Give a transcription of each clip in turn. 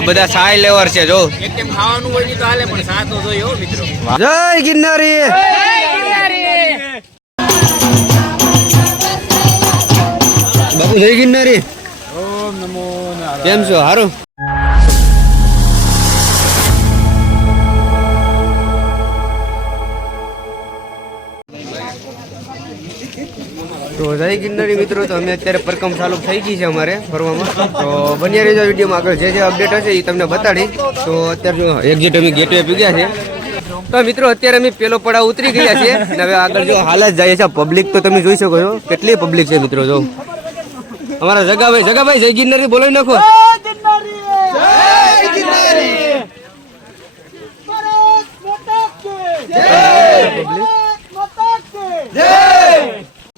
આ બધા સાય લેવર છે જો. એક ટાઈમ ખાવાનું હોય તો હાલે પણ સાતો જોઈએ મિત્રો. જય ગિરનારી. બાપુ જય ગિરનારી. ઓમ નમો કેમ છો? હારું? તો જય ગિરનારી મિત્રો, તો અમે અત્યારે પરકમ ચાલુ થઈ ગઈ છે અમારે ફરવામાં. તો બન્યા રહેજો વિડીયોમાં આગળ. જે જે અપડેટ હશે એ તમને બતાડી. તો અત્યારે એક્ઝિટ અમે ગેટવે પૂગ્યા છે. તો મિત્રો, અત્યારે અમે પેલો પડાવ ઉતરી ગયા છીએ. અને હવે આગળ જો હાલ જ જાય છે. પબ્લિક તો તમે જોઈ શકો છો. કેટલી પબ્લિક છે મિત્રો, જો. અમારા જગાભાઈ જગાભાઈ, જય ગિરનારી બોલાવી નાખો.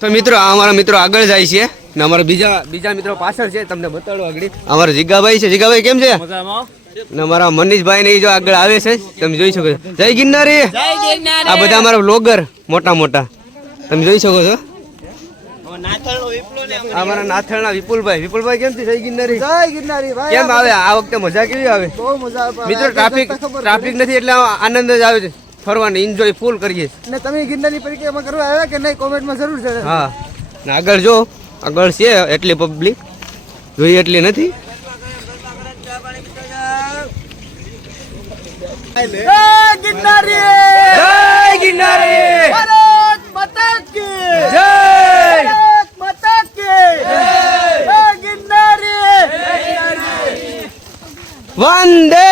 તો મિત્રો આ અમારા મિત્રો આગળ જાય છે ને અમારા બીજા બીજા મિત્રો પાછળ છે તમને બતાડો આગળ. અમારા જીગાભાઈ છે. જીગાભાઈ કેમ છે? ને અમારા મનીષભાઈ ને એ જો આગળ આવે છે. તમે જોઈ શકો છો. જય ગિરનારી. આ બધા અમારા બ્લોગર મોટા મોટા. તમે જોઈ શકો છો. અમારા નાથળના વિપુલભાઈ. વિપુલભાઈ કેમ છે? જય ગિરનારી. જય ગિરનારી ભાઈ. કેમ આવે? આ વખતે મજા કેવી આવે? બહુ મજા આવે. મિત્રો ટ્રાફિક ટ્રાફિક નથી એટલે આનંદ જ આવે છે. ફરવાની એન્જોય ફૂલ કરીએ. ને તમે ગિરનારની પરિક્રમા કરવા આવ્યા કે નહીં? કોમેન્ટમાં જરૂર છે હા. ને આગળ જો આગળ છે એટલી પબ્લિક જોઈએ એટલી નથી. ગિરનારી! જય ગિરનારી! ભારત માતા કી! જય ભારત માતા કી જય ગિરનારી વંદે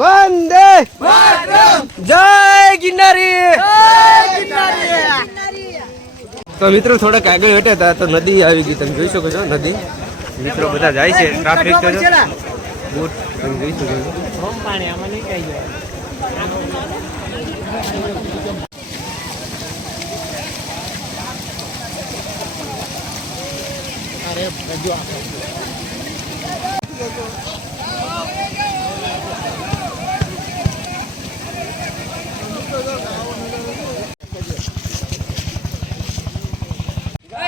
વંદે જય ગિરનારી. તો મિત્રો થોડાક આગળ બેઠા હતા તો નદી આવી ગઈ. તમે જોઈ શકો છો નદી. મિત્રો બધા જાય છે ટ્રાફિક તો બોટ તમે જોઈ શકો છો. જય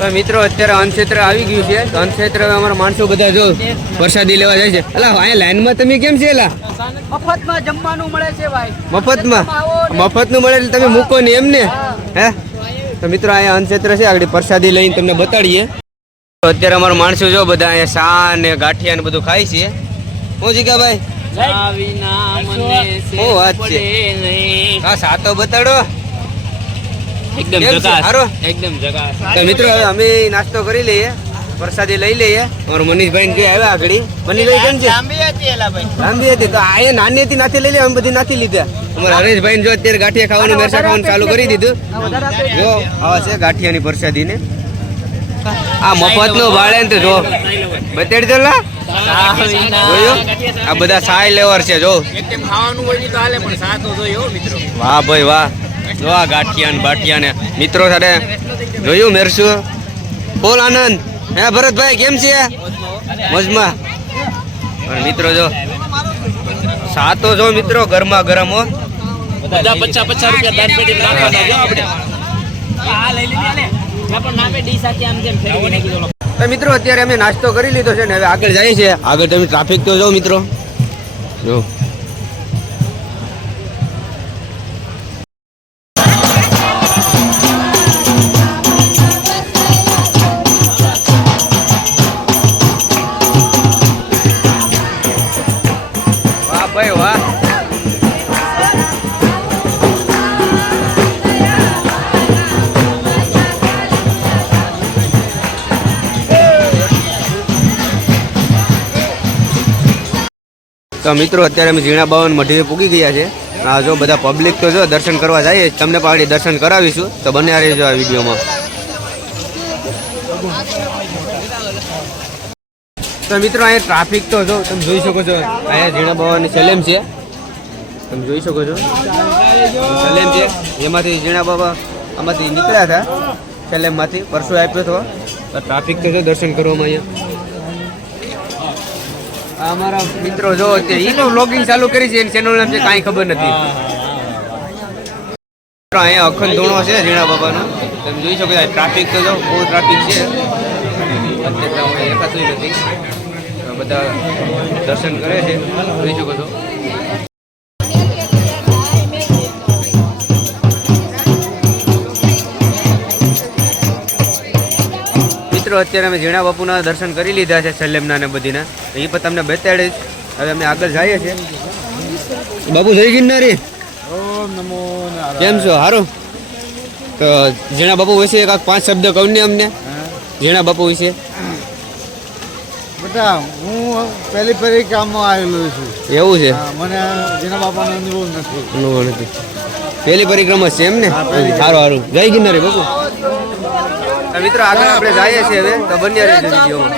તો મિત્રો અત્યારે અનક્ષેત્ર આવી ગયું છે. તો અનક્ષેત્ર અમારા માણસો બધા જો પ્રસાદી લેવા જાય છે. અલા અહીંયા લાઈનમાં તમે કેમ છે એલા મફતમાં જમવાનું મળે છે ભાઈ. મફતમાં? મફતનું મળે એટલે તમે મૂકો ને એમને હે. તો મિત્રો અહીંયા અનક્ષેત્ર છે. આગળ પ્રસાદી લઈને તમને બતાડીએ. અત્યારે અમારા માણસો જો બધા અહીંયા સા ને ગાંઠિયા ને બધું ખાય છે. હું જીગાભાઈ શું વાત છે? હા સા તો બતાડો. એકદમ? એકદમ તો મિત્રો હવે અમે નાસ્તો કરી લઈએ પ્રસાદી લઈ લઈએ. અમારા મનીષભાઈ જે આવ્યા આગળ મનીષભાઈ કેમ છે? લાંબી હતી તો આ નાની હતી નાથી લઈ લે અમે બધી નાથી લીધા. અમારે હરેશભાઈ જો અત્યારે ગાંઠિયા ખાવાનું મેરસા ખાવાનું ચાલુ કરી દીધું. જો આવા છે ગાંઠિયાની પ્રસાદી ને આ મફત નો ભાડે ને તો જો બતાડી દો આ બધા સાય લેવર છે જો. ખાવાનું હોય તો હાલે પણ સાતો જોઈએ મિત્રો. વાહ ભાઈ વાહ. જો આ ગાંઠિયા ને બાઠિયા ને મિત્રો સાથે જોયું મેરશું? બોલ આનંદ. હે ભરતભાઈ કેમ છે? મજમાં. પણ મિત્રો જો સાતો જો મિત્રો ગરમા ગરમ હો. બધા પચાસ પચાસ રૂપિયા દાન પેટી નાખવાના. જો આપણે. આ લઈ લીધી આલે. ના પણ નામે ડી સાથે આમ જેમ ફેરવી નાખી દો મિત્રો અત્યારે અમે નાસ્તો કરી લીધો છે ને હવે આગળ જાય છે આગળ તમે ટ્રાફિક તો જો મિત્રો. જો. ભાઈ, વાહ. તો મિત્રો, અત્યારે અમે ઝીણા બાવન મઢીએ પૂગી ગયા છે. આ જો બધા પબ્લિક તો જો દર્શન કરવા જઈએ તમને પાડી દર્શન કરાવીશું. તો બને રહેજો આ વિડીયોમાં. તો મિત્રો, અહીંયા ટ્રાફિક તો જો, તમે જોઈ શકો છો, અહીંયા ઝીણા બાબાની સલેમ છે. તમે જોઈ શકો છો. સલેમ છે. એમાંથી ઝીણા બાબા આમાંથી નીકળ્યા હતા. સલેમમાંથી પરસો આપ્યો હતો. ટ્રાફિક તો જો દર્શન કરવામાં અહીંયા. અમારા મિત્રો જો, તો વ્લોગિંગ ચાલુ કરી છે, એની ચેનલ નામ છે કાંઈ ખબર નથી. અહીંયા અખંડ ધૂણો છે ઝીણા બાબાનો તમે જોઈ શકો છો ટ્રાફિક તો જો, બહુ ટ્રાફિક છે. અત્યારે તો હવે દેખાતું નથી બધા દર્શન કરે છે. જોઈ શકો છો. મિત્રો, અત્યારે અમે ઝીણા બાપુના દર્શન કરી લીધા છે સલેમના ને બધીના. એ પણ તમને બતાડીશ હવે અમે આગળ જઈએ છીએ. બાપુ જઈ ગિરનારી કેમ છો? સારું તો ઝીણા બાપુ વિશે એક પાંચ શબ્દ કહું ને અમને. ઝીણા બાપુ વિશે? બેટા હું પહેલી પરિક્રમામાં આવેલો છું. એવું છે? મને જીણા બાપાનો અનુભવ નથી. અનુભવ નથી. પહેલી પરિક્રમા છે એમ ને? સારું સારું. જય ગિરનારી બાપુ? મિત્રો આગળ આપણે જઈએ છીએ હવે તો બન્યા રહેજો વિડીયોમાં.